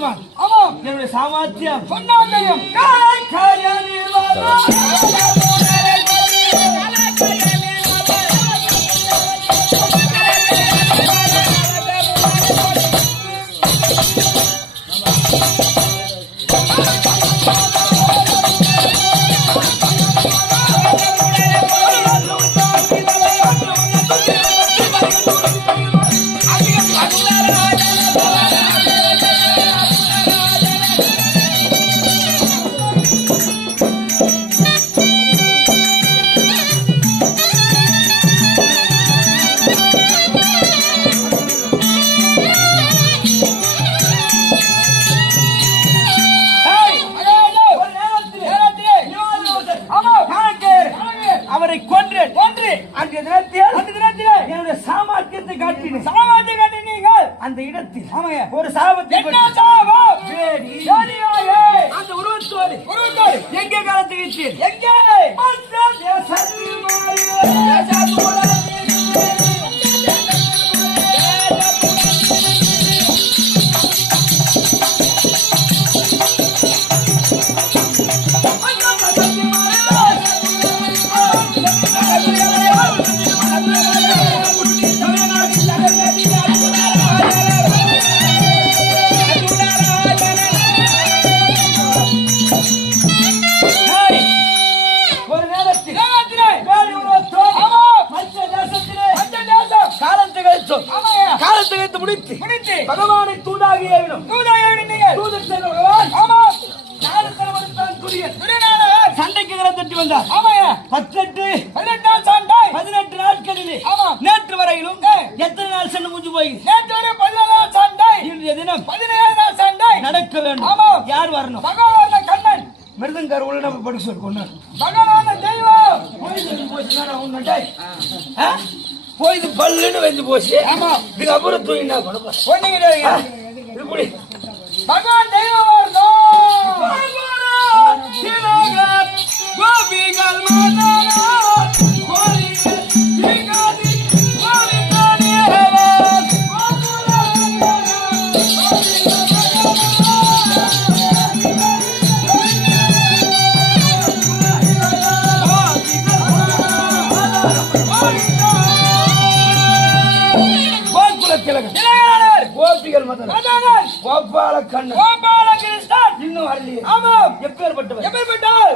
பெருமான். ஆமாம். என்னுடைய சாமர்த்தியம் சொன்னால் தெரியும். அவரை கொன்று அந்த தினத்தில் என்னுடைய சாமர்த்தியத்தை காட்டினேன். அந்த இடத்தில் ஒரு சாபத்தை அந்த உருவத்தோடு எங்கே காலத்தை வைத்தேன். எங்கே பகவானை தூதாகி சண்டைக்கு தட்டி வந்தார். 18 நாட்களிலே நேற்று வரையிலும் எத்தனை நாள் சண்டை முடிஞ்சு போய் நேற்று வரை 14 நாள் சண்டை, இன்றைய தினம் 17 நாள் சண்டை நடக்க வேண்டும். யார் வரணும்? பகவான் கண்ணன் மிருதங்கார் உள்ள நம்ம படிக்க சொல்லி கொண்டு பகவான் தெய்வம் போய் பல்லுன்னு வந்து போச்சு. ஆமா, இதுக்கு அப்புறம் தூங்கினா ஒண்ணு கிடையாது. பகவான் தெய்வம் கோபால கண்ணன் கோபால கிருஷ்ணன் இன்னும் வரலையே. ஆமாம், எப்பேற்பட்டவர்? எப்பேற்பட்டவர்?